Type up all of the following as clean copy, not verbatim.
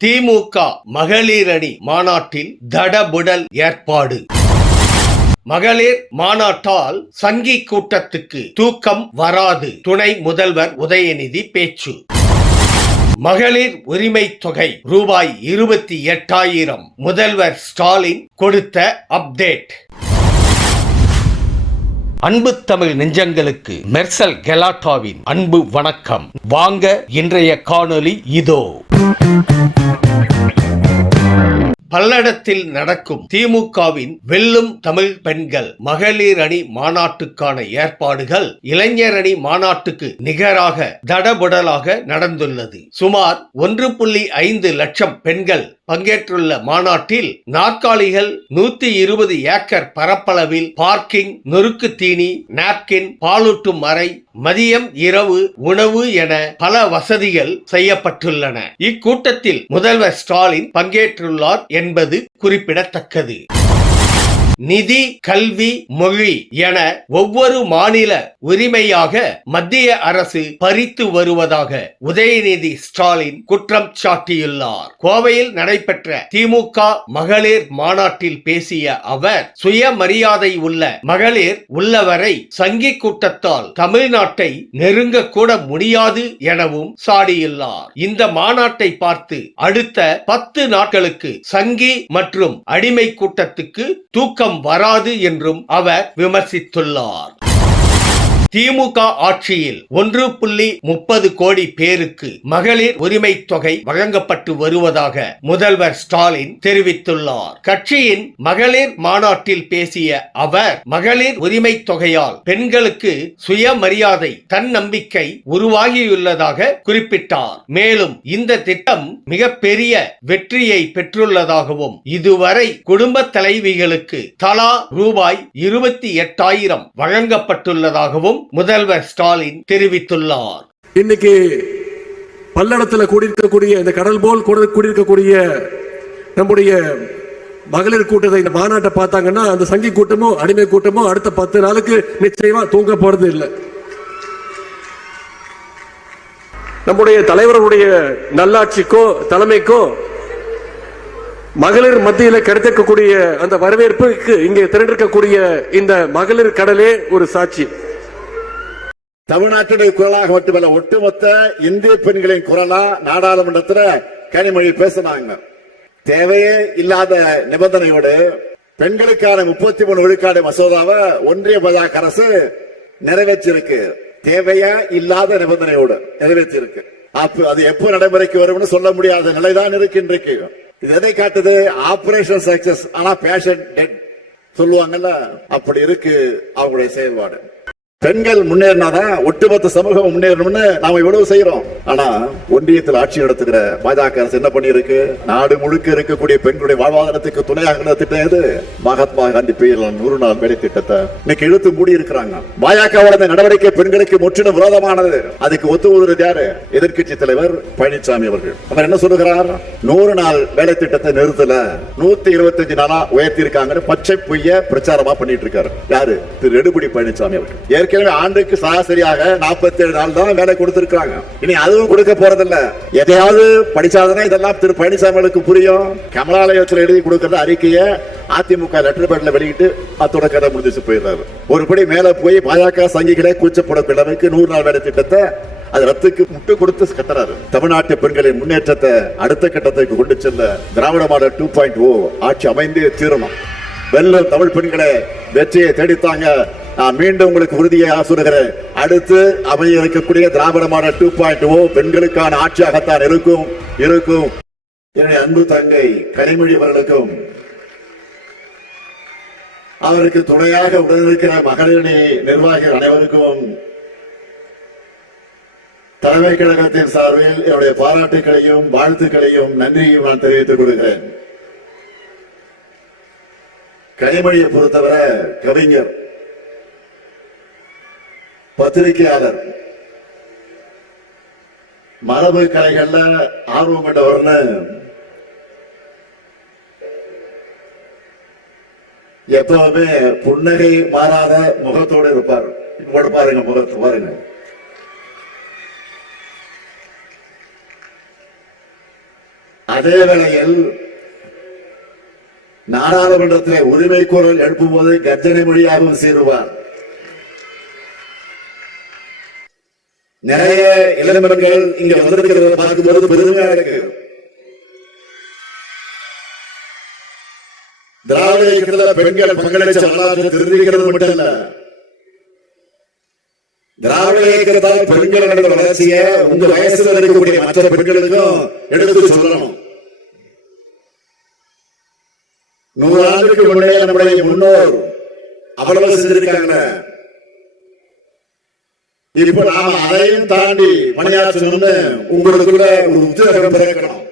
திமுக மகளிர் அணி மாநாட்டில் தடபுடல் ஏற்பாடு. மகளிர் மாநாட்டால் சங்கி கூட்டத்துக்கு தூக்கம் வராது, துணை முதல்வர் உதயநிதி பேச்சு. மகளிர் உரிமை தொகை ரூபாய் 28,000 முதல்வர் ஸ்டாலின் கொடுத்த அப்டேட். அன்பு தமிழ் நெஞ்சங்களுக்கு மெர்சல் கெலாட்டாவின் அன்பு வணக்கம். வாங்க இன்றைய காணொளி இதோ. பல்லடத்தில் நடக்கும் திமுகவின் வெல்லும் தமிழ் பெண்கள் மகளிர் அணி மாநாட்டுக்கான ஏற்பாடுகள் இளைஞர் அணி மாநாட்டுக்கு நிகராக தடபுடலாக நடந்துள்ளது. சுமார் 1.5 லட்சம் பெண்கள் பங்கேற்றுள்ள மாநாட்டில் நாற்காலிகள் 120 ஏக்கர் பரப்பளவில், பார்க்கிங், நொறுக்கு தீனி, நாப்கின், பாலூட்டும் அறை, மதியம் இரவு உணவு என பல வசதிகள் செய்யப்பட்டுள்ளன. இக்கூட்டத்தில் முதல்வர் ஸ்டாலின் பங்கேற்றுள்ளார் என்பது குறிப்பிடத்தக்கது. நிதி, கல்வி, மொழி என ஒவ்வொரு மாநில உரிமையாக மத்திய அரசு பறித்து வருவதாக உதயநிதி ஸ்டாலின் குற்றம் சாட்டியுள்ளார். கோவையில் நடைபெற்ற திமுக மகளிர் மாநாட்டில் பேசிய அவர், சுயமரியாதை உள்ள மகளிர் உள்ளவரை சங்கி கூட்டத்தால் தமிழ்நாட்டை நெருங்க கூட முடியாது எனவும் சாடியுள்ளார். இந்த மாநாட்டை பார்த்து அடுத்த 10 நாட்களுக்கு சங்கி மற்றும் அடிமை கூட்டத்துக்கு தூக்கம் வராது என்றும் அவர் விமர்சித்துள்ளார். திமுக ஆட்சியில் 1.30 கோடி பேருக்கு மகளிர் உரிமை தொகை வழங்கப்பட்டு வருவதாக முதல்வர் ஸ்டாலின் தெரிவித்துள்ளார். கட்சியின் மகளிர் மாநாட்டில் பேசிய அவர், மகளிர் உரிமை தொகையால் பெண்களுக்கு சுயமரியாதை, தன்னம்பிக்கை உருவாகியுள்ளதாக குறிப்பிட்டார். மேலும் இந்த திட்டம் மிகப்பெரிய வெற்றியை பெற்றுள்ளதாகவும், இதுவரை குடும்ப தலைவிகளுக்கு தலா ரூபாய் 28,000 வழங்கப்பட்டுள்ளதாகவும் முதல்வர் ஸ்டாலின் தெரிவித்துள்ளார். இன்னைக்கு பல்லடத்தில் கூடியிருக்கக்கூடிய இந்த கடல் போல் கூடியிருக்கக்கூடிய நம்முடைய மகளிர் கூட்டத்தை, இந்த மாநாட்டை பார்த்தாங்கன்னா அந்த சங்கி கூட்டமோ அடிமை கூட்டமோ அடுத்த 10 நாளுக்கு நிச்சயமா தூங்க போறது இல்லை. நம்முடைய தலைவர்களுடைய நல்லாட்சிக்கோ தலைமைக்கோ மகளிர் மத்தியில் கிடைத்திருக்கக்கூடிய அந்த வரவேற்புக்கு இங்கே திரண்டிருக்கக்கூடிய இந்த மகளிர் கடலே ஒரு சாட்சி. தமிழ்நாட்டுடைய குரலாக மட்டுமல்ல, ஒட்டுமொத்த இந்திய பெண்களின் குரலா நாடாளுமன்றத்தில் கனிமொழி பேசினாங்க. தேவையே இல்லாத நிபந்தனையோடு பெண்களுக்கான 33 விழுக்காடு மசோதாவை ஒன்றிய பாஜக அரசு நிறைவேற்றிருக்கு. தேவையா இல்லாத நிபந்தனையோடு நிறைவேற்றிருக்கு. அது எப்போ நடைமுறைக்கு வரும்னு சொல்ல முடியாத நிலைதான் இருக்கு. இது எதை காட்டுது? ஆபரேஷன் சக்சஸ் ஆனா பேஷன் டெட் சொல்லுவாங்கல்ல, அப்படி இருக்கு அவங்களுடைய செயல்பாடு. பெண்கள் முன்னேறினாதான் ஒட்டுமொத்த சமூகம் முன்னேறணும்னு நாம இவ்வளவு செய்யறோம். ஆனா ஒன்றியத்தில் ஆட்சி நடத்துகிற பாஜக அரசு என்ன பண்ணி இருக்கு? நாடு முழுக்க இருக்கக்கூடிய பெண்களுடைய வாழ்வாதாரத்துக்கு துணையாக திட்டம் எது? மகாத்மா காந்தி பெயரில் 100 நாள் வேலை திட்டத்தை இன்னைக்கு இழுத்து மூடி இருக்கிறாங்க. பாஜக நடவடிக்கை பெண்களுக்கு முற்றிலும் விரோதமானது. அதுக்கு ஒத்துவதுறது யாரு? எதிர்கட்சி தலைவர் பழனிசாமி அவர்கள். அவர் என்ன சொல்லுகிறார்? 100 நாள் வேலை திட்டத்தை நிறுத்தல, 125 நாளா உயர்த்தி இருக்காங்க, பச்சை பொய்ய பிரச்சாரமா பண்ணிட்டு இருக்காரு. யாரு? திரு எடப்பாடி பழனிசாமி அவர்கள். ஏற்கனவே ஆண்டுக்கு சராசரியாக 47 நாள் தான் வேலை கொடுத்திருக்காங்க. இனி அதுவும் கொடுக்க போறதில்ல. எதையாவது படிச்சாதான் இதெல்லாம் திரு பழனிசாமிகளுக்கு புரியும். கமலாலயத்தில் எழுதி கொடுக்கிற அறிக்கையை அதிமுக லெட்டர் பேட்ல வெளியிட்டு அத்தோட கதை முடிச்சு போயிடுறாரு. ஒருபடி மேல போய் பாஜக சங்கிகளை கூச்சப்படக்கூடிய அளவுக்கு 100 நாள் வேலை திட்டத்தை அது ரத்துக்கு முட்டு கொடுத்து கட்டுறாரு. தமிழ்நாட்டு பெண்களின் முன்னேற்றத்தை அடுத்த கட்டத்துக்கு கொண்டு செல்ல திராவிட மாடல் 2.0 ஆட்சி அமைந்தே தீரணும். வெல்லும் தமிழ் பெண்களை வெற்றியை தேடித்தாங்க. நான் மீண்டும் உங்களுக்கு உறுதியாக சொல்கிறேன், அடுத்து அமைய இருக்கக்கூடிய திராவிட மாடல் 2.0 பெண்களுக்கான ஆட்சியாகத்தான் இருக்கும். என்னுடைய அன்பு தங்கை கனிமொழி அவர்களுக்கும் அவருக்கு துணையாக உடனிருக்கிற மகளிர் நிர்வாகிகள் அனைவருக்கும் தலைமை கழகத்தின் சார்பில் என்னுடைய பாராட்டுகளையும் வாழ்த்துக்களையும் நன்றியையும் நான் தெரிவித்துக் கொள்கிறேன். கனிமொழியை பொறுத்தவரை கவிஞர், பத்திரிகையாளர், மரபு கலைகள்ல ஆர்வம் கொண்டவர்னு எப்பவுமே புன்னகை மாறாத முகத்தோடு இருப்பார். பாருங்க, முகத்தை பாருங்க. அதே வேளையில் நாடாளுமன்றத்தில் உரிமை குரல் எழுப்பும் போது கர்ஜனை மொழியாகவும் சீருவார். நிறைய இளம்பெண்கள் இங்க வந்திருக்கிறத பார்க்கும்போது பெருமையா இருக்கு. திராவிட இயக்கத்துல பெண்கள் பங்களிச்ச வரலாற்று தெரிவிக்கிறது மட்டும் இல்ல, திராவிட இயக்கத்தால் பெண்களோட வளர்ச்சியை உங்க வயசுல இருக்கக்கூடிய மற்ற பெண்களுக்கும் எடுத்து சொல்லணும். 100 ஆண்டுக்கு முன்னே நம்முடைய முன்னோர் அவ்வளவு செஞ்சிருக்காங்க. இப்ப நாம அதையும் தாண்டி பணியாற்றணும்னு உங்களுக்குள்ள ஒரு உத்வேகம் பிறக்கணும்.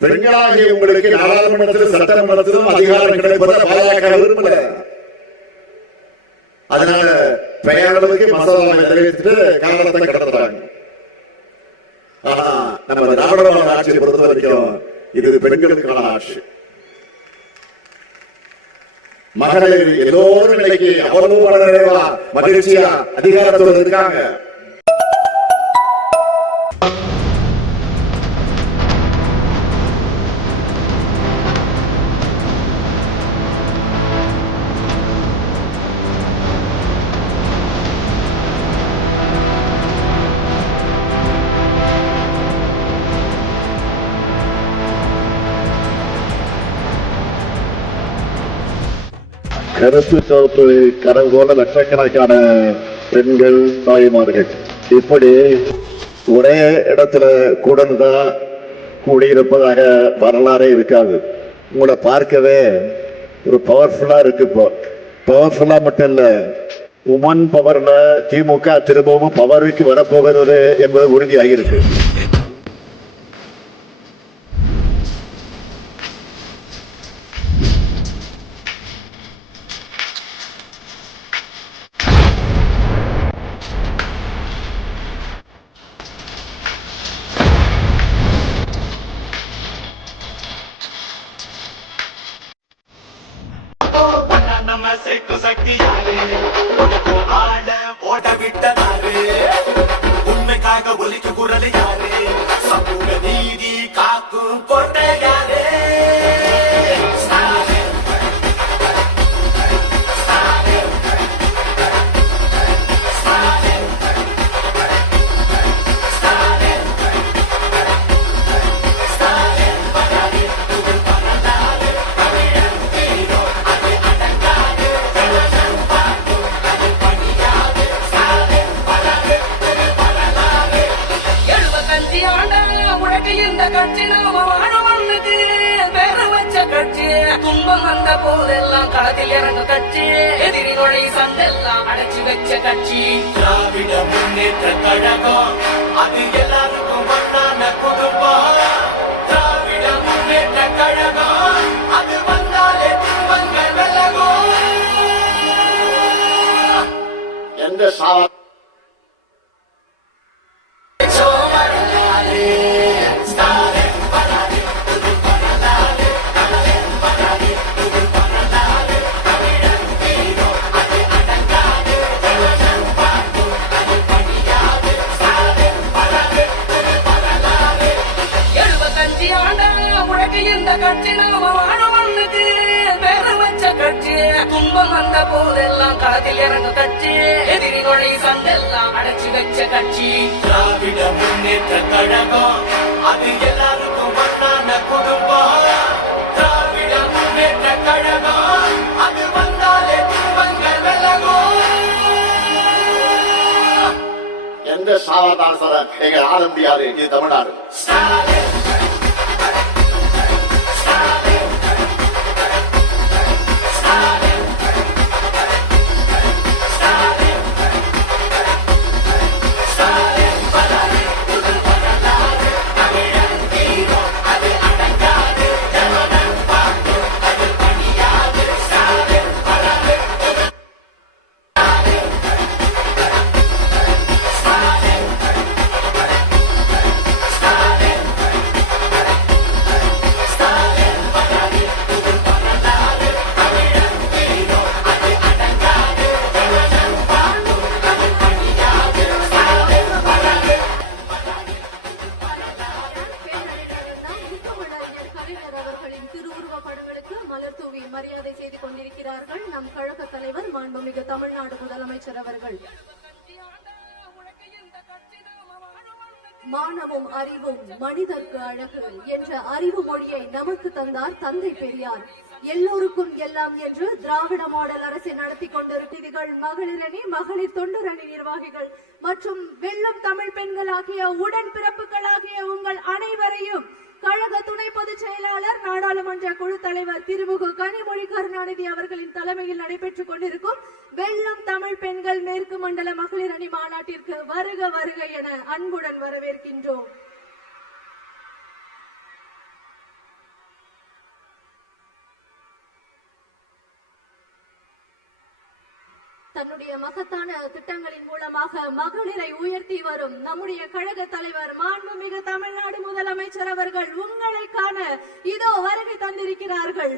பெண்களாகிய உங்களுக்கு நாடாளுமன்றத்திலும் சட்டமன்றத்திலும் அதிகாரம் கிடைப்பதை பாஜக விரும்பல. அதனால பெயரளவுக்கு மசோதாவை நிறைவேற்றிட்டு காலத்தை கடத்துறாங்க. ஆனா நம்ம திராவிட ஆட்சியை பொறுத்த வரைக்கும் இது பெண்களுக்கான ஆட்சி. மகளிர் எல்லோரும் இன்னைக்கு அவ்வளவு நிறைவா மகிழ்ச்சியா அதிகாரத்தோடு இருக்காங்க. கருத்து சோப்பு கனவு போல லட்சக்கணக்கான பெண்கள் தாய்மார்கள் இப்படி ஒரே இடத்துல கூடதான் கூடியிருப்பதாக வரலாறே இருக்காது. உங்களை பார்க்கவே ஒரு பவர்ஃபுல்லா இருக்கு. இப்போ பவர்ஃபுல்லா மட்டும் இல்ல, உமன் பவர்ல திமுக திரும்பவும் பவருக்கு வரப்போகிறது என்பது உறுதியாகியிருக்கு. உண்மைக்காக ஒலிக்கு குரல் யாரு, சமூக நீதி காக்கும் கோட்டை யாரு. துன்பம் வந்த போதெல்லாம் களத்தில் இறங்க கட்சி, எதிரி நுழை சந்தெல்லாம் அடைச்சு வச்ச கட்சி திராவிட முன்னேற்ற கழகம். அது எல்லாருக்கும் ஒன்னான குடும்பம். திராவிட முன்னேற்ற கழகம், அது வந்தாலே துன்பங்கள் விலகும். எந்த சாவ துன்பம் வந்த போதெல்லாம் களத்தில் இறங்க கட்சி, எதிரி நுழை சந்தெல்லாம் அடைச்சு வச்ச கட்சி திராவிட முன்னேற்ற கழகம். அது எல்லாருக்கும் ஒன்னான குடும்பம். திராவிட முன்னேற்ற கழகம், அது வந்தாலே துன்பங்கள் விலகும். எந்த சாவதான சார எங்க ஆள முடியாது. இது தமிழ்நாடு. மரியாதை செய்து கொண்டிருக்கிறார்கள் நம் கழக தலைவர் மாண்புமிகு தமிழ்நாடு முதலமைச்சர் அவர்கள். மானமும் அறிவும் மனிதர்க்கு அழகு என்ற அறிவு மொழியை நமக்கு தந்தார் தந்தை பெரியார். எல்லோருக்கும் எல்லாம் என்று திராவிட மாடல் அரசை நடத்தி கொண்டிருக்கிறீர்கள். மகளிரணி, மகளிர் தொண்டரணி நிர்வாகிகள் மற்றும் வெல்லும் தமிழ் பெண்கள் ஆகிய உடன்பிறப்புகளாகிய உங்கள் அனைவரையும் கழக துணை பொதுச் செயலாளர் நாடாளுமன்ற குழு தலைவர் திருமுகு கனிமொழி கருணாநிதி அவர்களின் தலைமையில் நடைபெற்றுக் கொண்டிருக்கும் வெல்லும் தமிழ் பெண்கள் மேற்கு மண்டல மகளிர் அணி மாநாட்டிற்கு வருக வருக என அன்புடன் வரவேற்கின்றோம். தன்னுடைய மகத்தான திட்டங்களின் மூலமாக மகளிரை உயர்த்தி வரும் நம்முடைய கழக தலைவர் மாண்புமிகு தமிழ்நாடு முதலமைச்சர் அவர்கள் உங்களை காண இதோ வருகை தந்திருக்கிறார்கள்.